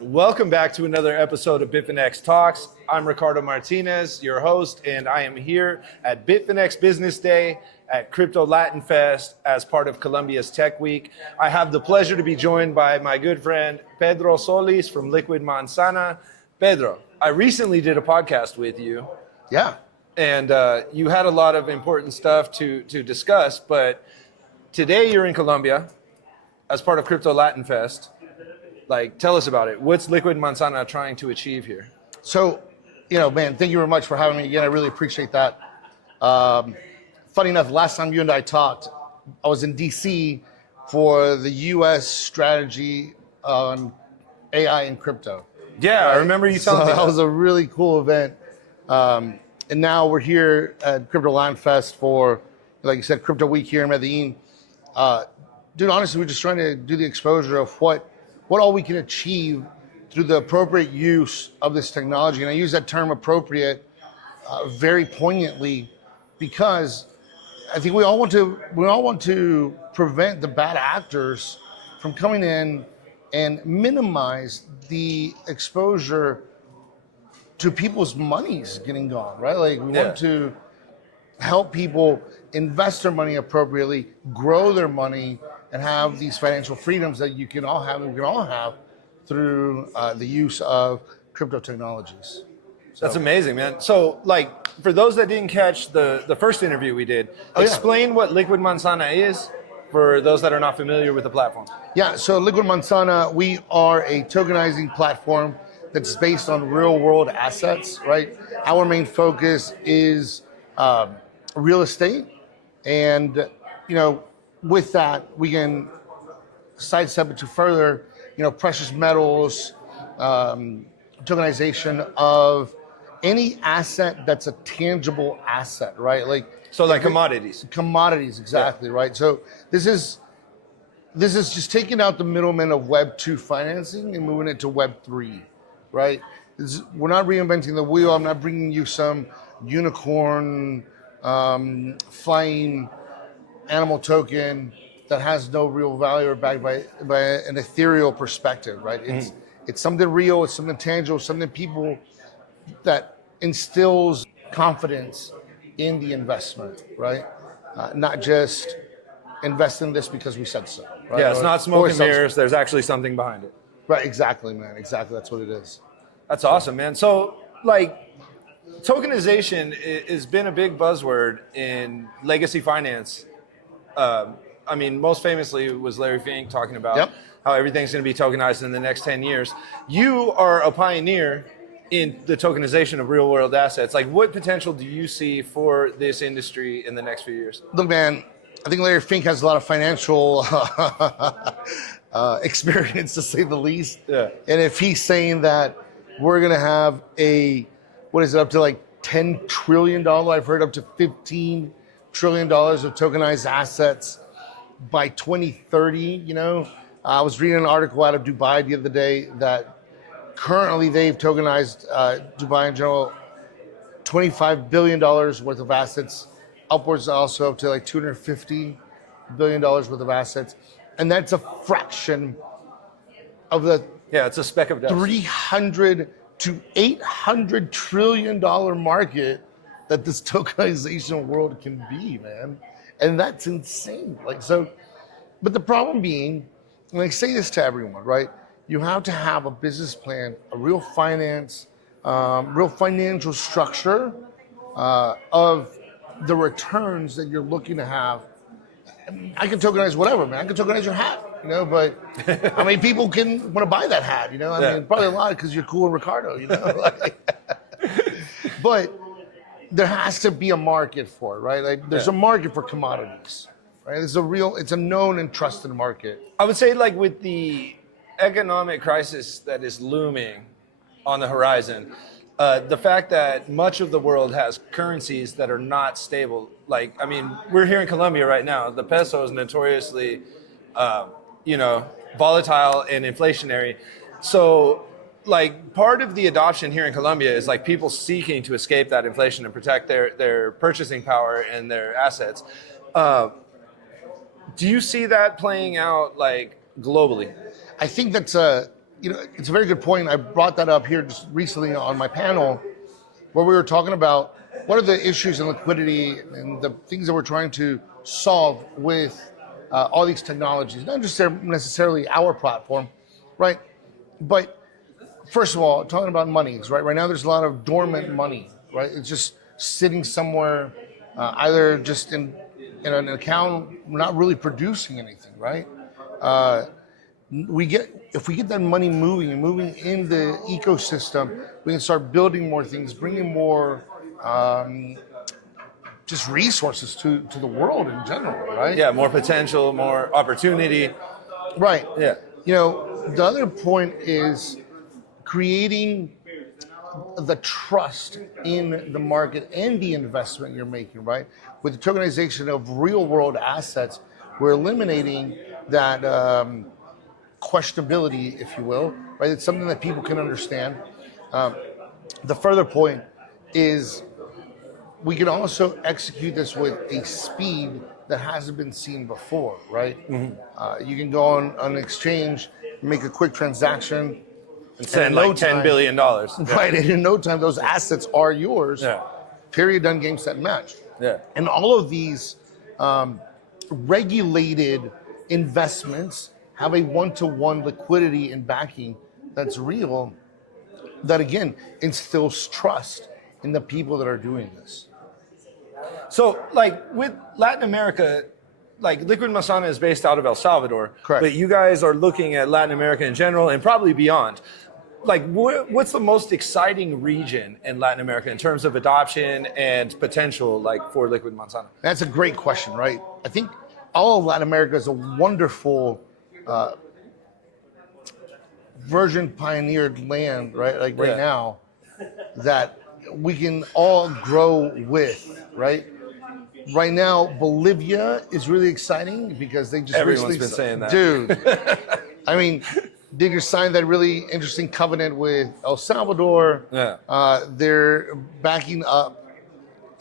Welcome back to another episode of Bitfinex Talks. I'm Ricardo Martinez, your host, and I am here at Bitfinex Business Day at Crypto Latin Fest as part of Colombia's Tech Week. I have the pleasure to be joined by my good friend Pedro Solís from Liquid Manzana. Pedro, I recently did a podcast with you. Yeah. And you had a lot of important stuff to discuss, but today you're in Colombia as part of Crypto Latin Fest. Like, tell us about it. What's Liquid Manzana trying to achieve here? So, man, thank you very much for having me again. I really appreciate that. Funny enough, last time you and I talked, I was in DC for the U.S. strategy on AI and crypto. Yeah, right? I remember you telling me that was a really cool event. And now we're here at Crypto Latin Fest for, like you said, Crypto Week here in Medellin. Dude, honestly, we're just trying to do the exposure of what all we can achieve through the appropriate use of this technology. And I use that term appropriate very poignantly because I think we all want to prevent the bad actors from coming in and minimize the exposure to people's monies getting gone, right? Like we want to help people invest their money appropriately, grow their money, and have these financial freedoms that we can all have through the use of crypto technologies. So. That's amazing, man. So, like, for those that didn't catch the first interview we did, explain what Liquid Manzana is for those that are not familiar with the platform. Yeah, so Liquid Manzana, we are a tokenizing platform that's based on real-world assets, right? Our main focus is real estate, and with that, we can sidestep it to further, precious metals, tokenization of any asset that's a tangible asset, right? Like commodities. Commodities, exactly, right? So this is just taking out the middleman of Web 2 financing and moving it to Web 3, right? We're not reinventing the wheel. I'm not bringing you some unicorn flying animal token that has no real value or backed by an ethereal perspective, right? It's something real, it's something tangible, something people that instills confidence in the investment, right? Not just invest in this because we said so, right? Yeah, it's not smoke and mirrors, there's actually something behind it. Right, exactly, man, exactly, that's what it is. That's awesome, man. So, tokenization has been a big buzzword in legacy finance. Most famously it was Larry Fink talking about how everything's going to be tokenized in the next 10 years. You are a pioneer in the tokenization of real world assets. Like, what potential do you see for this industry in the next few years? Look, man, I think Larry Fink has a lot of financial experience, to say the least. Yeah. And if he's saying that we're going to have up to like $10 trillion, I've heard up to $15 trillion of tokenized assets by 2030, I was reading an article out of Dubai the other day that currently they've tokenized Dubai in general, $25 billion worth of assets, upwards also up to like $250 billion worth of assets. And that's a fraction of the it's a speck of dust. 300 to $800 trillion market that this tokenization world can be, man. And that's insane. But the problem being, and I say this to everyone, right? You have to have a business plan, a real real financial structure of the returns that you're looking to have. I can tokenize whatever, man. I can tokenize your hat, but how many people can want to buy that hat, probably a lot because you're cool, Ricardo, But there has to be a market for it, right? There's a market for commodities, right? It's a known and trusted market. I would say, with the economic crisis that is looming on the horizon, the fact that much of the world has currencies that are not stable. We're here in Colombia right now. The peso is notoriously, volatile and inflationary. So, part of the adoption here in Colombia is people seeking to escape that inflation and protect their purchasing power and their assets. Do you see that playing out globally? I think that's a it's a very good point. I brought that up here just recently on my panel where we were talking about what are the issues in liquidity and the things that we're trying to solve with all these technologies, not just necessarily our platform, right? But first of all, talking about monies, right? Right now there's a lot of dormant money, right? It's just sitting somewhere, either just in an account, not really producing anything, right? If we get that money moving and moving in the ecosystem, we can start building more things, bringing more just resources to the world in general, right? Yeah, more potential, more opportunity. Right. Yeah. The other point is creating the trust in the market and the investment you're making, right? With the tokenization of real world assets, we're eliminating that questionability, if you will, right? It's something that people can understand. The further point is we can also execute this with a speed that hasn't been seen before, right? You can go on an exchange, make a quick transaction, and send like $10 billion. Right, and in no time, those assets are yours. Yeah. Period, done, game, set, match. Yeah. And all of these regulated investments have a one-to-one liquidity and backing that's real, that again instills trust in the people that are doing this. So, like with Latin America, like Liquid Manzana is based out of El Salvador. Correct. But you guys are looking at Latin America in general and probably beyond. Like, what's the most exciting region in Latin America in terms of adoption and potential, like for Liquid Manzana? That's a great question, right? I think all of Latin America is a wonderful virgin pioneered land, right? Like right now, that we can all grow with, right? Right now, Bolivia is really exciting because they just Everyone's been saying that. Dude, I mean, they just signed that really interesting covenant with El Salvador. Yeah. They're backing up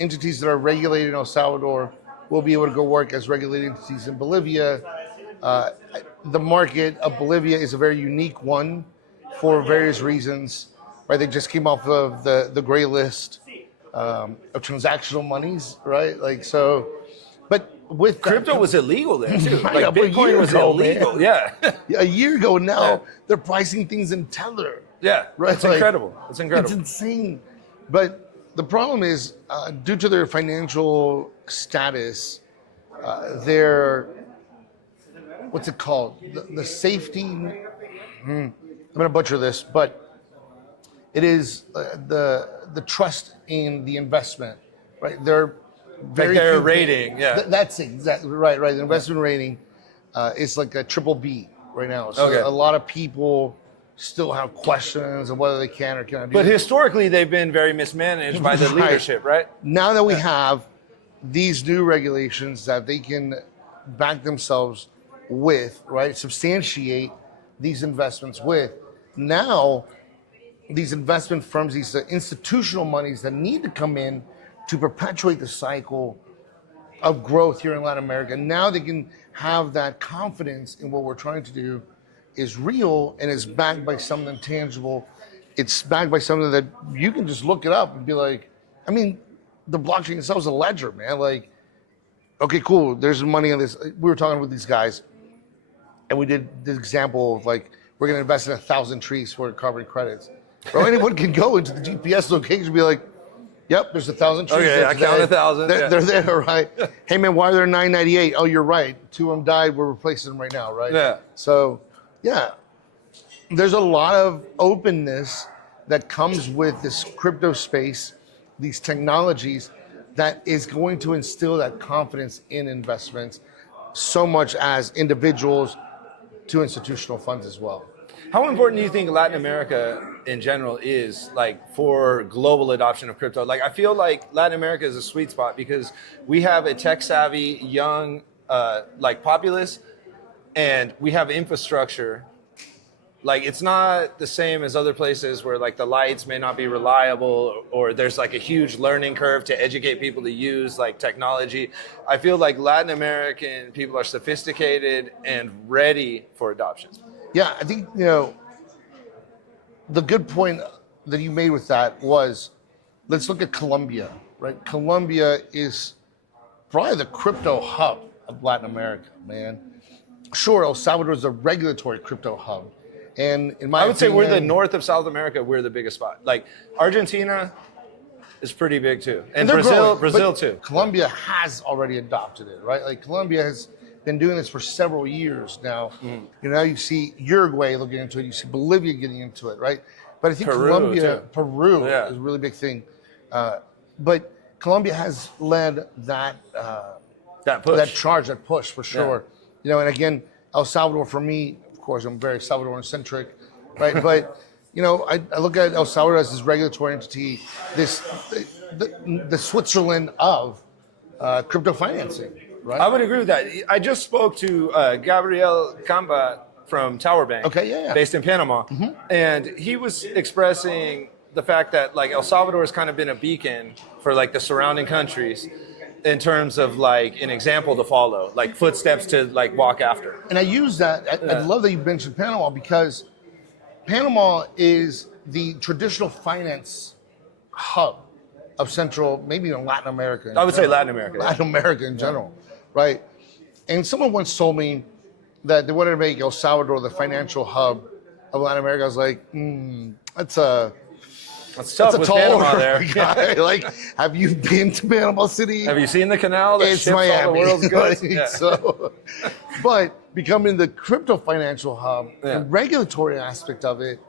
entities that are regulated in El Salvador will be able to go work as regulated entities in Bolivia. The market of Bolivia is a very unique one for various reasons. Right, they just came off of the gray list of transactional monies, right? Like so, but with Crypto was illegal there too. Right, Like a Bitcoin year was ago, illegal. man. Yeah. A year ago now, they're pricing things in Tether. Yeah. Right, It's like, incredible. It's incredible. It's insane. But the problem is, due to their financial status, their what's it called? The safety. I'm gonna butcher this, but it is the trust in the investment, right? They're very like their few, rating, yeah. That's exactly right. Right, the investment rating is like a triple B right now. So Okay. a lot of people still have questions of whether they can or cannot do But it. historically, they've been very mismanaged by the Right. leadership, right? Now that we have these new regulations that they can back themselves with, right, substantiate these investments with, now these investment firms, these institutional monies that need to come in to perpetuate the cycle of growth here in Latin America, now they can have that confidence in what we're trying to do is real and is backed by something tangible. It's backed by something that you can just look it up and be like, I mean, the blockchain itself is a ledger, man. Like, okay, cool, there's money in this. We were talking with these guys and we did this example of like, we're gonna invest in 1,000 trees for carbon credits. Bro, anyone can go into the GPS location and be like, yep, there's 1,000 trees. Okay, I count 1,000. They're there, right? Hey man, why are there 998? Oh, you're right. 2 of them died. We're replacing them right now, right? Yeah. So, yeah, there's a lot of openness that comes with this crypto space, these technologies, that is going to instill that confidence in investments, so much as individuals to institutional funds as well. How important do you think Latin America in general is like for global adoption of crypto? Like I feel like Latin America is a sweet spot because we have a tech savvy young like populace and we have infrastructure. Like it's not the same as other places where like the lights may not be reliable or there's like a huge learning curve to educate people to use like technology. I feel like Latin American people are sophisticated and ready for adoption. Yeah, I think, the good point that you made with that was, let's look at Colombia, right? Colombia is probably the crypto hub of Latin America, man. Sure, El Salvador is a regulatory crypto hub. And in my I would say we're the opinion, north of South America. We're the biggest spot. Like Argentina is pretty big too, and they're Brazil, growing, Brazil but too. Colombia has already adopted it, right? Like Colombia has been doing this for several years now. You know, you see Uruguay looking into it, you see Bolivia getting into it, right? But I think Peru, too. Peru Yeah. is a really big thing. But Colombia has led that That push. that charge, that push for sure. You know, and again, El Salvador for me, of course, I'm very Salvadoran centric, right? But you know, I look at El Salvador as this regulatory entity, the Switzerland of crypto financing, right? I would agree with that. I just spoke to Gabriel Camba from Tower Bank, Okay, yeah. based in Panama, and he was expressing the fact that like El Salvador has kind of been a beacon for like the surrounding countries in terms of like an example to follow, like footsteps to like walk after. And I use that. I love that you mentioned Panama because Panama is the traditional finance hub of Central, maybe even Latin America. I would say Latin America. Latin America in general, right? And someone once told me that they wanted to make El Salvador the financial hub of Latin America. I was like, that's That's tough that's a with tall Panama order, there. guy. Like, have you been to Panama City? Have you seen the canal that It's ships all Miami. the world's goods? Like, Yeah. So, but becoming the crypto financial hub, the regulatory aspect of it,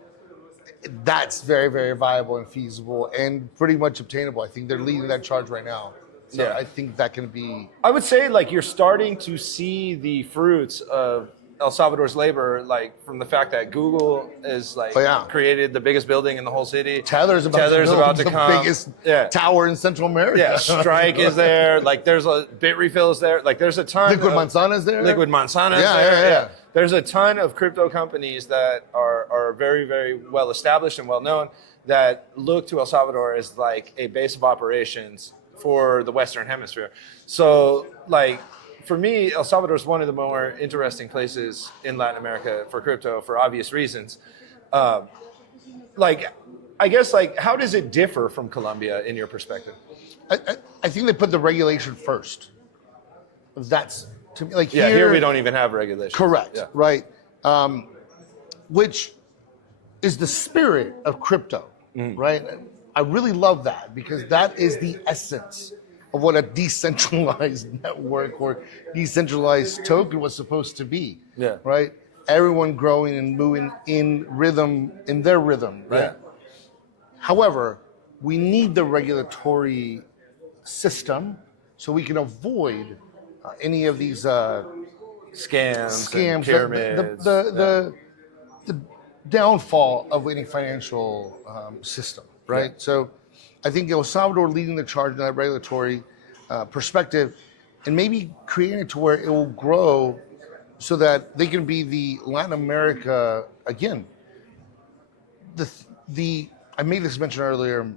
that's very, very viable and feasible and pretty much obtainable. I think they're leading that charge right now. So Yeah. I think that can be. I would say like you're starting to see the fruits of El Salvador's labor, like from the fact that Google is like created the biggest building in the whole city. Tether's about to come. the biggest tower in Central America. Yeah, Strike is there. Like there's a Bitrefill is there. Like there's a ton. Liquid Manzana is there. Liquid Manzana is there. Yeah. There's a ton of crypto companies that are very, very well established and well known that look to El Salvador as like a base of operations for the Western Hemisphere. So like for me, El Salvador is one of the more interesting places in Latin America for crypto for obvious reasons. Like, I guess like how does it differ from Colombia in your perspective? I think they put the regulation first. That's to me like here we don't even have regulation. Correct, right? Which is the spirit of crypto, right? I really love that because that is the essence of what a decentralized network or decentralized token was supposed to be. Right? Everyone growing and moving in rhythm, in their rhythm, right? However, we need the regulatory system so we can avoid any of these scams, and pyramids, the downfall of any financial system, right? So I think El Salvador leading the charge in that regulatory perspective and maybe creating it to where it will grow so that they can be the Latin America, again, I made this mention earlier,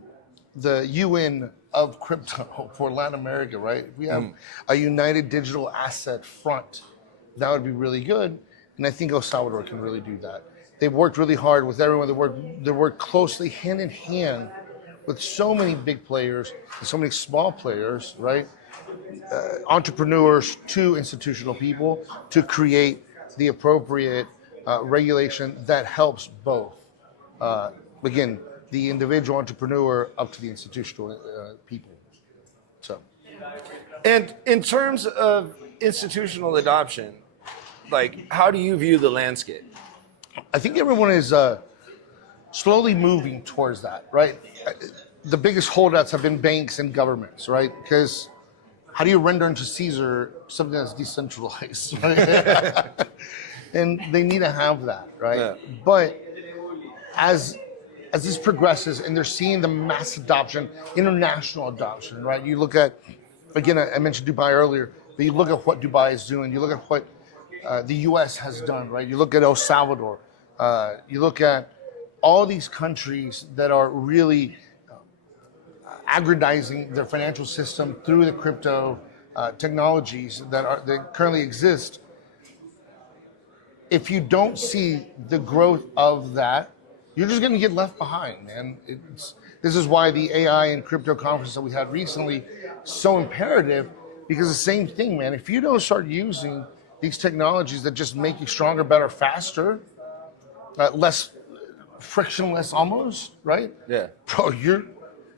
the UN of crypto for Latin America, right? If we have a united digital asset front, that would be really good. And I think El Salvador can really do that. They've worked really hard with everyone. They work closely hand in hand with so many big players and so many small players, right? Entrepreneurs to institutional people to create the appropriate regulation that helps both. Again, the individual entrepreneur up to the institutional people. So, and in terms of institutional adoption, like how do you view the landscape? I think everyone is slowly moving towards that, right? The biggest holdouts have been banks and governments, right? Because how do you render into Caesar something that's decentralized, right? And they need to have that, right? But as this progresses and they're seeing the mass adoption, international adoption, right? You look at, again, I mentioned Dubai earlier, but you look at what Dubai is doing, you look at what the US has done, right? You look at El Salvador, you look at all these countries that are really aggrandizing their financial system through the crypto technologies that currently exist. If you don't see the growth of that, you're just going to get left behind, man. This is why the AI and crypto conference that we had recently is so imperative, because the same thing, man. If you don't start using these technologies that just make you stronger, better, faster, less frictionless almost, right? Yeah. Bro, you're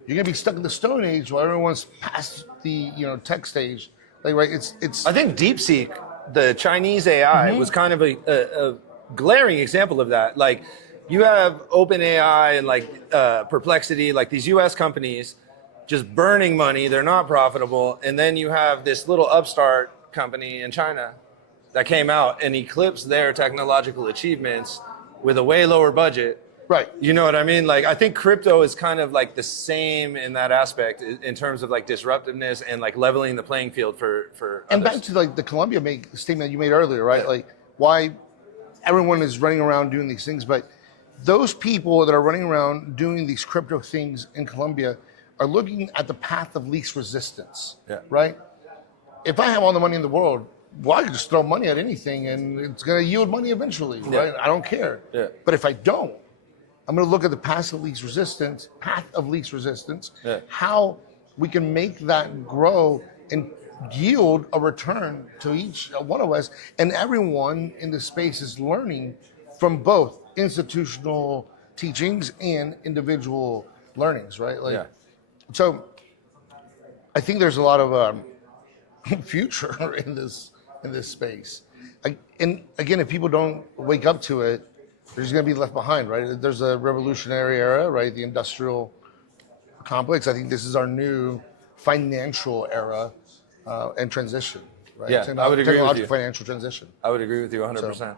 gonna be stuck in the Stone Age while everyone's past the tech stage. Like, right? It's. I think DeepSeek, the Chinese AI, was kind of a glaring example of that. Like, you have OpenAI and like Perplexity, like these U.S. companies, just burning money. They're not profitable, and then you have this little upstart company in China that came out and eclipsed their technological achievements with a way lower budget. Right. You know what I mean? Like, I think crypto is kind of like the same in that aspect in terms of like disruptiveness and like leveling the playing field for And others. back to like the Colombia statement you made earlier, right? Like, why everyone is running around doing these things, but those people that are running around doing these crypto things in Colombia are looking at the path of least resistance, right? If I have all the money in the world, well, I can just throw money at anything and it's going to yield money eventually, right? I don't care. Yeah. But if I don't, I'm going to look at the path of least resistance, how we can make that grow and yield a return to each one of us. And everyone in the space is learning from both institutional teachings and individual learnings, right? Like, so I think there's a lot of future in this space. And again, if people don't wake up to it, they're just going to be left behind, right? There's a revolutionary era, right? The industrial complex. I think this is our new financial era and transition, right? Yeah, I would agree with you. Financial transition. I would agree with you 100%.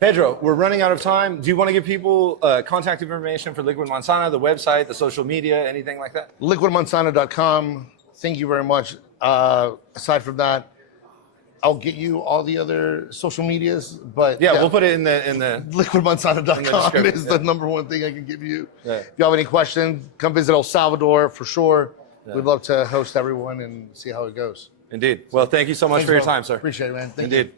Pedro, we're running out of time. Do you want to give people contact information for Liquid Manzana, the website, the social media, anything like that? LiquidManzana.com. Thank you very much. Aside from that, I'll get you all the other social medias, but we'll put it in the LiquidManzana.com is the number one thing I can give you. Yeah. If you have any questions, come visit El Salvador for sure. Yeah. We'd love to host everyone and see how it goes. Indeed. Well, thank you so much for your time, sir. Appreciate it, man. Thank you.